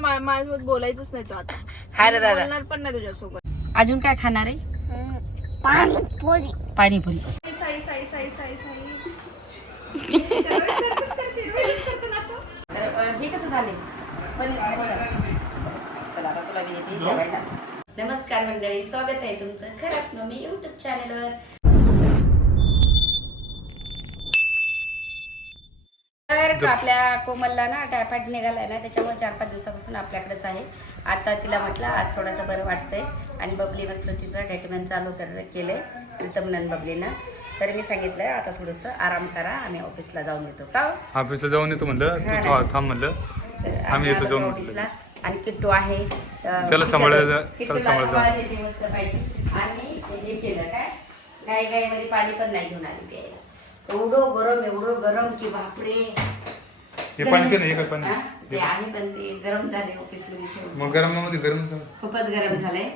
मा- माझ्यासोबत बोलायचंच नाही तो आता. हाय रे दादा. बोलणार पण नाही तुझ्यासोबत. अजून काय खाणार आहे? पाणीपुरी. पाणीपुरी. साई साई साई साई साई तर, अ, हे कसं झाले पनीर चला आता तुला मी देते जेवायला. नमस्कार मंडळी स्वागत आहे तुमचं खरंच मम्मी युट्यूब चॅनेलवर तर आपल्या कोमलला ना टायफॉइड निघालाय ना त्याच्यामुळे चार पाच दिवसापासून आपल्याकडेच आहे. आता तिला म्हटलं आज थोडंसं बरं वाटतंय. आणि बबली मस्त तिचं ट्रीटमेंट चालू कर केलंय प्रीतमनंद बबलीनं. तर मी सांगितलं आता थोडंसं आराम करा आम्ही ऑफिसला जाऊन येतो. का हो? ऑफिसला जाऊन येतो म्हणलं तू थांब म्हणलं. तर आम्ही येतो जाऊन ऑफिसला आणि किट्टू आहे. त्याला सांभाळायला- मस्त पाहिजे आणि हे केलं काय? गाई गाईमध्ये पाणी पण नाही घेऊन आली प्यायला. एवढं गरम एवढं गरम की बापरे. हे पाणी पिणं हे काय पाणी. हा? ते आहे पण ते गरम झाले ऑफिसमध्ये ठेवून. मग गरममध्ये गरम कर. खूपच गरम झालंय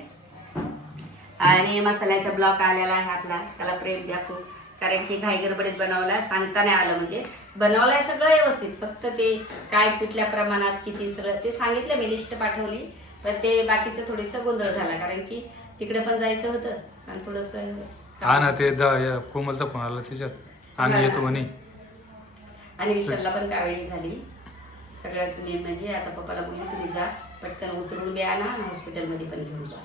आणि मसाल्याचा ब्लॉक आलेला आहे आपला. त्याला प्रेम द्या खूप. कारण की घाई गडबडीत बनवला सांगता नाही आलं म्हणजे. बनवलंय सगळं व्यवस्थित. फक्त ते काय कुठल्या प्रमाणात किती सगळं ते सांगितलं मी लिस्ट पाठवली. पण ते बाकीचं थोडंसं गोंधळ झाला. कारण की तिकडे पण जायचं होतं. आणि थोडंसं हा ना ते दा- या कोमलचा फोन आला त्याच्यात. आम्ही येतो म्हणे. आणि विशालला पण कावेळी झाली. सगळ्यात मेन म्हणजे आता पप्पाला बोलली तुम्ही जा पटकन उतरून बी आणा आणि हॉस्पिटलमध्ये पण घेऊन जा.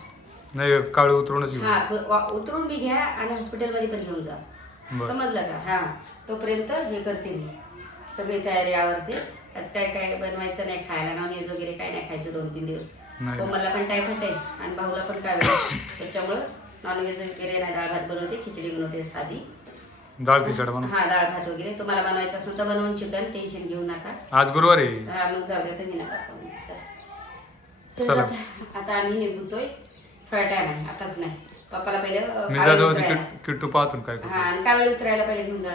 नाही काळ उतरूनच घेऊ हा ब- वा- उतरून बी घ्या आणि हॉस्पिटलमध्ये पण घेऊन जा. बरं. समजलं का? हा तोपर्यंत हे करते मी. सगळी तयारी आवडते आज काय काय बनवायचं नाही खायला नॉनव्हेज वगैरे काय नाही खायचं दोन तीन दिवस. नाही. कोमलला पण टायफॉइड आहे आणि भाऊला पण काय त्याच्यामुळं नॉनव्हेज वगैरे नाही डाळ भात बनवते खिचडी बनवते साधी. डाळ खिचड बनव. हा डाळ भात वगैरे. तुम्हाला बनवायचं असेल तर बनवून चिकन टेन्शन घेऊ नका. आज गुरुवार आहे. हा मग जाऊ द्या तुम्ही नका खाऊ. चला. तर चला. आता- आता आम्ही निघतोय. थोडा टाइम आहे आताच नाही. पप्पाला पहिले अं, मी कावळे जातो उतरायला. किट्टू पाहतो काय हा करतो आणि कावळे उतरायला पहिले घेऊन जा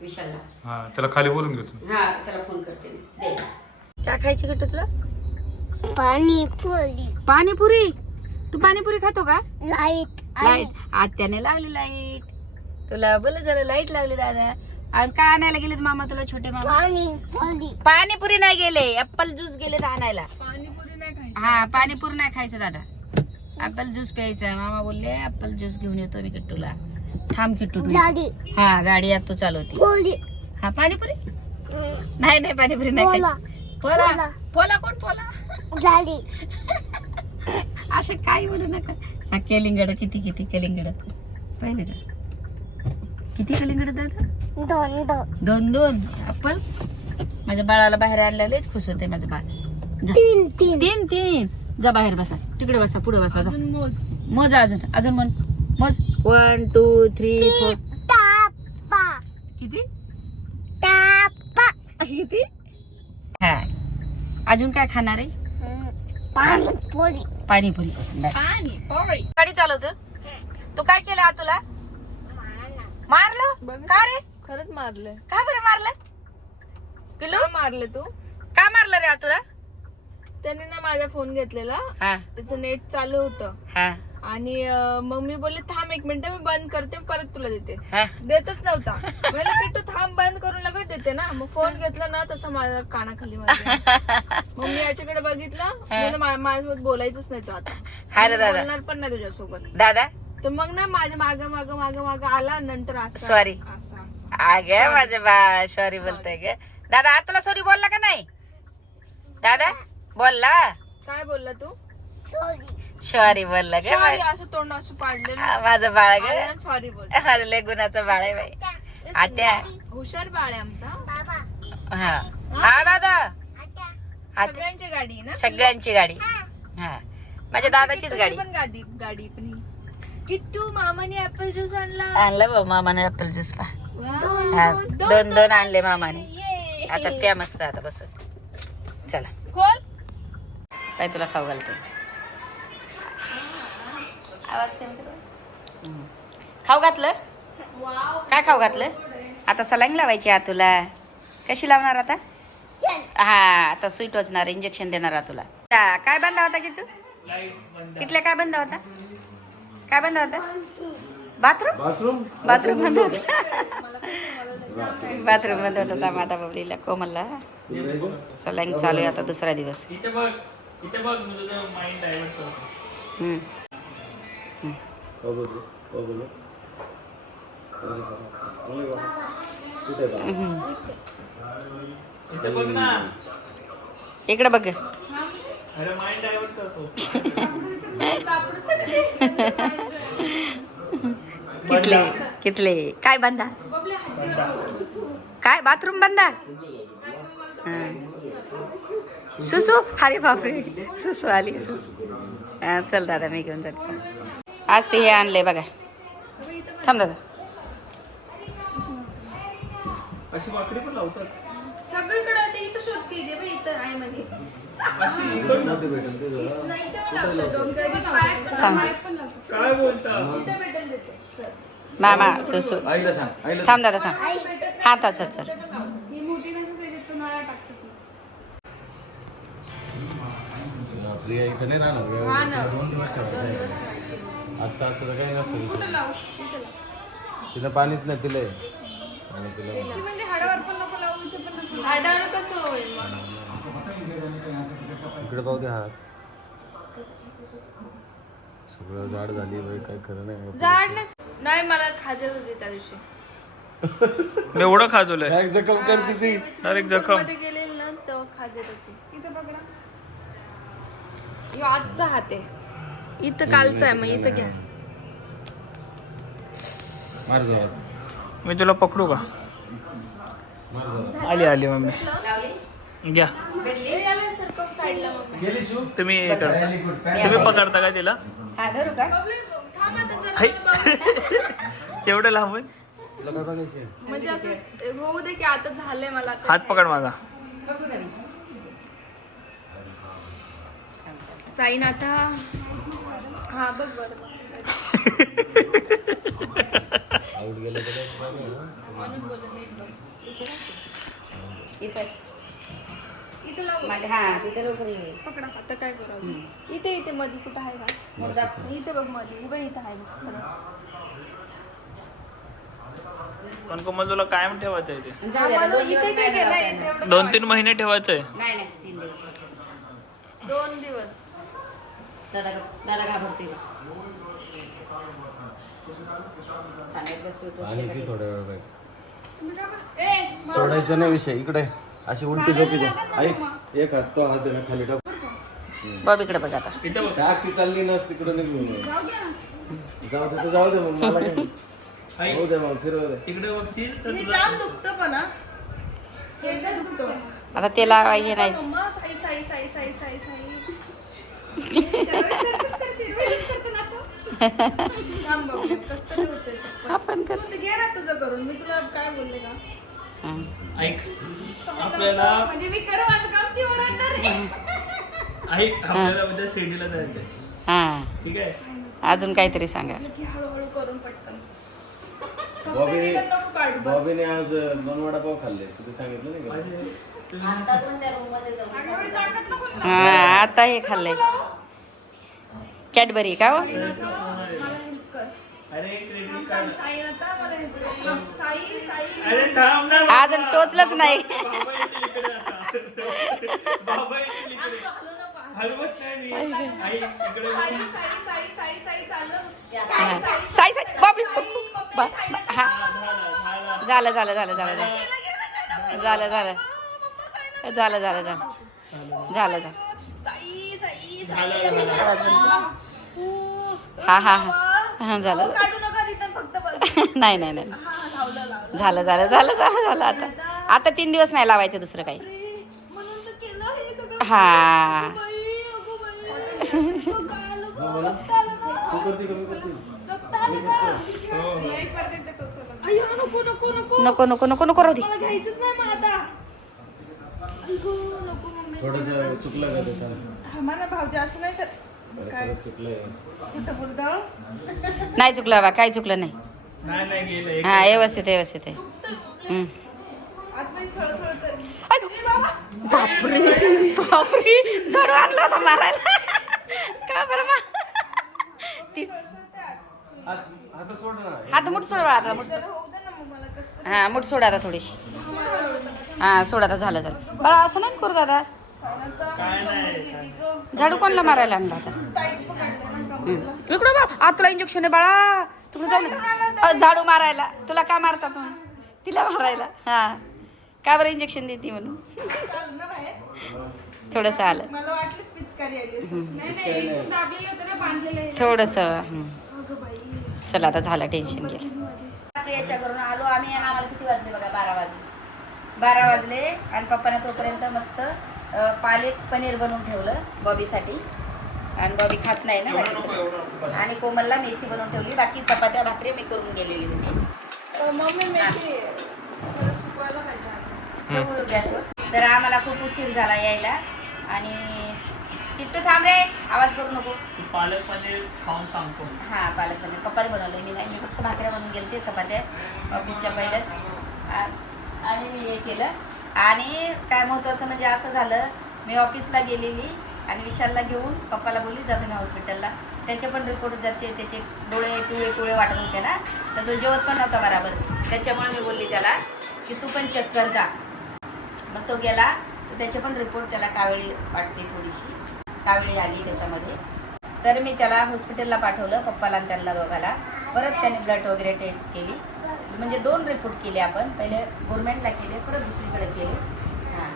विशालला. हा त्याला खाली बोलून घेतो. हा त्याला फोन करते मी. दे. काय खायची गट्ट तुला? पाणीपुरी. पाणीपुरी? तू पाणीपुरी खातो का? लाइट लाइट आत्याने लावली लाइट तुला बोल झालं लाइट लावली दादा. आणि काय आणायला गेलेत मामा तुला छोटे मामा? पाणीपुरी पाणीपुरी नाही गेले ऍपल ज्यूस गेलेत आणायला. पाणीपुरी नाही खायची. हा पाणीपुरी नाही खायचं दादा. ऍपल ज्यूस प्यायचा मामा बोलले ऍपल ज्यूस घेऊन येतो मी किट्टूला. थांब किट्टू हा गाडी आता तू चालवती हा पाणीपुरी? नाही नाही पाणीपुरी नाही पोला. खायची. पोला कोण पोला? असं काही म्हणू नका. हा कलिंगड किती किती कलिंगड पाहिले का? किती कलिंगड दादा? दोन दोन. दोन दोन. ऍपल माझ्या बाळाला बाहेर आणलेलेच खुश होते माझं बाळ. जा. तीन तीन. तीन तीन. जा बाहेर बसा. तिकडे बसा पुढे बसा जा. अजून मोज. मोज अजून अजून म्हण. मोज. वन टू थ्री फोर टापा. किती? टापा. किती? हा अजून काय खाणार आहे? पाणीपुरी. पाणीपुरी. पाणी पोळी गाडी चालवतो तू काय केलं आतुला मारलं. का रे? खरंच मारलंय का बरं मारलं? पिलू का मारले तू? का मारलं रे आतुला त्याने ना माझा फोन घेतलेला. हा. त्याचं नेट चालू होतं. हा. आणि मग मी बोलले थांब एक मिनिट मी बंद करते परत तुला देते. हा. देतच नव्हता. मला किट्टू थांब बंद करून लगेच देते ना. मग फोन घेतला ना तसं माझ्या कानाखाली. मग मी याच्याकडे बघितलं. माझ्यासोबत बोलायचंच नाही तो आता. बोलणार पण नाही तुझ्यासोबत. दादा? तर मग ना माझ्या माग माग माग माग आला नंतर असं Sorry. असं असं. अग माझे बा सॉरी बोलतोय ग. दादा आता तुला सॉरी बोलला का नाही? दादा बोलला? काय बोलला तू? सॉरी सॉरी बोलला ग. सॉरी असं तोंड असं पाडलेलं मा- माझं बाळ ग. सॉरी बोल लय गुणाचं बाळ आहे बाई. आत्या. हुशार बाळ आहे आमचा. हा. हा? दादा. आत्या. सगळ्यांची गाडी आहे ना सगळ्यांची गाडी. हा. माझ्या दादाचीच गाडी पण गाडी गाडी पण ही. किट्टू मामाने ऍपल ज्यूस आणला. आणलं बा मामाने ऍपल ज्यूस पा. हा दोन दोन आणले मामाने. ये. आता प्या मस्त आता बसून. चला. खोल. काय तुला खाऊ घालतो. हम्म. खाऊ घातलं? काय खाऊ घातलं? आता सलाईन लावायची आ तुला. कशी लावणार आता? हा आता सुई टोचणार इंजेक्शन देणार आ तुला. काय बंद होता किट्टू? किटल्या काय बंद होता? काय बंद होता? बाथरूम? बाथरूम? बाथरूम बंद होता. बाथरूम. बंद होता माता बबलीला? कोमलला? सलाईन चालू आहे आता दुसरा दिवस. इथे बघ मी तुझं माइंड डायव्हर्ट करतो हम्म. इथे बघ ना. इकडे बघ. अरे माइंड डायव्हर्ट करतो. कितले कितले काय बंदा? काय बाथरूम बंदा. सुसू? अरे बापरे. सुसू आली सुसू. चल दादा मी घेऊन जाते. आज ते हे आणलंय बघा. थांब दादा. अशी वाकडी पण लावतात. सगळीकडे ते इथं शोधते मामा ससू. थांब दादा थांब. हा तास चल. प्रिया तिनं पाणीच नाही पिलंय. तिला हाडावर पण नको लावू हाडावर कसं होईल इकडे पाहू दे हात. सगळं जाड झाली बाई काय खरं नाही. जाड नाही मला खाजत होती त्या दिवशी. एवढं खाजवलंय. काय जखम करते ती. अरे जखम. मध्ये गेलेली ना तेव्हा खाजत होती. इथं पकडा. ह्यो आजचा हात आहे. इथं कालचा आहे मग इथं घ्या. मार मी तुला पकडू का? आली आली मम्मी. घ्या. हे तुम्ही हे करता तुम्ही पकडता का तिला? हा धरू का? आता हाय. तेवढं लांबून? म्हणजे असं होऊ दे की आता झालंय मला आता. हात पकड माझा साईनाथा हा बघ बरं आऊट गेलं तर काय? म्हणून बोलत नाही. इथं. इथं लाव माझ्या हा तिथे लवकर ये. पकडा आता काय करू इथे इथे मध्ये कुठं आहे का? इथे बघमध्ये उभे इथं आहे बघ सरळ पण कोमल तुला कायम ठेवायचं आहे ते. जाऊ दे आता, दोन इथे काय नाही. तीन महिने ठेवायचं आहे. नाही नाही तीन दिवस. दोन दिवस. दादा दादा घाबरते सांगायचं सुट आणि ती थोड्या वेळ बाई ए सोडायचं नाही विषय इकडे. अशी उलटी झोपी दे. ऐक एक हात तो हात ना खाली टाक बॉबीकडे बघ आता. टाक ती चालली नस तिकडे निघून जाऊ दे तर जाऊ दे मग मला काय जाऊ दे मग फिरव दे. तिकडे बघशील तर तुला जाम दुखतं पण हा. हे काय दुखतं. आता ते लावाय हे नाही. मम्मा साई साई साई साई साई साई. थांब बघू, कसं तरी होतंय शपथ. आपण कर. तू ते घे ना तुझं करून मी तुला काय बोलले का. ऐक आपल्याला म्हणजे मी करू माझं काम ती ओरडणार. ऐक आपल्याला उद्या शिर्डीला जायचंय. हा. ठीक आहे? अजून काहीतरी सांगा. की हळूहळू करून पटकन. बॉबीने. बॉबीने आज दोन वडापाव खाल्ले. तुला सांगितलं नाही का. हा आता हे खाल्लंय. कॅडबरी का हो. अरे क्रेडिट कार्ड साई आता मला help कर. साई साई अरे थांब ना बाबा. अजून टोचलंच नाही बाबा येतील इकडे आता. बाबा येतील इकडे हलू नको. हलवत नाही मी आई इकडे बघ. साई साई साई साई साई चाललं हा. साई साई बाबी बा- हा झालं, झालं. झालं झालं झालं झालं झालं झालं झालं झालं झालं झालं झालं झालं साई साई झालं, झालं. हा हा हा हा झालं. काढू नका रिटर्न फक्त बस. नाही नाही नाही. हा लावलं लावलं झालं झालं झालं झालं झालं. आता आता तीन दिवस नाही लावायचं दुसरं काही. अरे, म्हणून तर केलं हे सगळं. हा. बाई अगो बाई. अगं काय आलं गं? रक्त आलं ना. तू करते कमी करते? रक्त आलं ना. अय्यो, नको नको नको. नको नको नको नको राहू दे. मला घ्यायचंच नाही मग आता. अय्यो, नको मम्मी थोडस चुकलं का. थांबा ना भाऊजी असं नाही तर नाही चुकलं बा काय चुकलं नाही. हा व्यवस्थित व्यवस्थित आहे. बापरे बापरे झड आणला होता मारायला. का बरं मा हात मुठ सोडवा आता मुठ सोड. हा मुठ सोडा आता थोडीशी. हा सोडा आता झालं झालं. बरं असं नाही करू दादा. झाडू कोणला मारायला आणला आता. इकडं बा आ तुला इंजेक्शन आहे बाळा. तिकडे जाऊ झाडू मारायला. तुला काय मारतात म्हणून तिला मारायला. हा. का बरं इंजेक्शन देते म्हणून? थोडस आलं. थोडस चला आता झालं टेन्शन गेलं प्रियाच्या घरून आलो. आम्ही आम्हाला किती वाजले बघा? बारा वाजले. बारा वाजले आणि पप्पाने तोपर्यंत मस्त पालक पनीर बनवून ठेवलं बॉबीसाठी. आणि बॉबी खात नाही ना बाकीचं आणि कोमलला मेथी बनवून ठेवली. बाकी चपात्या भाकरी मी करून गेलेली होती. मम्मी मेथी गॅसवर. तर आम्हाला खूप उशीर झाला यायला. आणि किट्टू थांब रे आवाज करू नको. तू पालक पनीर खाऊन सांगतो. हा पालक पनीर. पप्पाने बनवलं मी नाही मी फक्त भाकऱ्या बनवून गेलते चपात्या. ऑफिसच्या पहिल्याच. आ- आणि मी हे केलं. आणि काय महत्त्वाचं म्हणजे असं झालं मी ऑफिसला गेलेली आणि विशालला घेऊन पप्पाला बोलली जा तुम्ही हॉस्पिटलला. त्याचे पण रिपोर्ट जसे त्याचे डोळे पिवळे पिवळे वाटत होते ना तर तो जेवत पण नव्हता बराबर. त्याच्यामुळे मी बोलली त्याला की तू पण चेक कर जा. मग तो गेला तर त्याचे पण रिपोर्ट त्याला कावळी वाटते थोडीशी. कावळी आली त्याच्यामध्ये. तर मी त्याला हॉस्पिटलला पाठवलं पप्पाला आणि त्यांना दोघाला. परत त्याने ब्लड वगैरे टेस्ट केली. म्हणजे दोन रिपोर्ट केले आपण. पहिले गव्हर्नमेंटला केले परत दुसरीकडे केले. हां.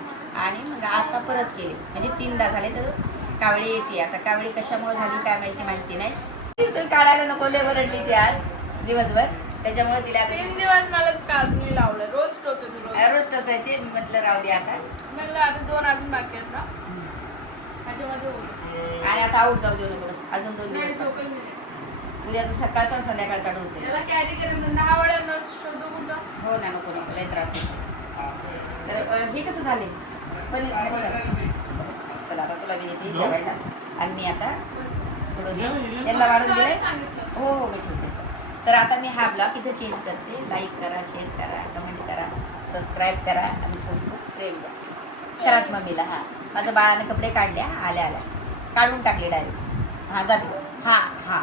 आणि मग आता परत केले. म्हणजे तीनदा झाले तर कावळी येते. आता कावळी कशामुळे झाली काय माहिती माहिती नाही. ती सुई काढायला नको लय ओरडली ती आज. दिवसभर. त्याच्यामुळे तिला तीस दिवस मला स्काल्पनी लावलं. रोज टोचायचं रोज. रोज टोचायचे? मी म्हटलं राहू दे आता. म्हणलं आता दोन अजून बाकी आहेत ना. त्याच्यामध्ये आणि आता आऊट जाऊ देऊ नको अजून दोन दिवस. उद्याचा सकाळचा आणि संध्याकाळचा डोस याला आहे कॅरी करेल म्हणजे दहा वेळा नस शोधू कुठं? हो ना नको नको लय त्रास होतो. तर अ, हे कसं झाले पण चला आता तुला मी देते जेवायला. आणि मी आता बस, बस. थोडंसं यांना वाढून काय दिलंय. सांगितलं? हो हो मी ठेवते चल. तर आता मी हा ब्लॉग इथं चेंज करते. लाईक करा शेअर करा कमेंट करा सबस्क्राईब करा आणि खूप खूप प्रेम द्या. खरात मम्मीला हां. माझं बाळाने कपडे काढले हा, आल्या आल्या. काढून टाकले डायरेक्ट हां जाते. हां. हां.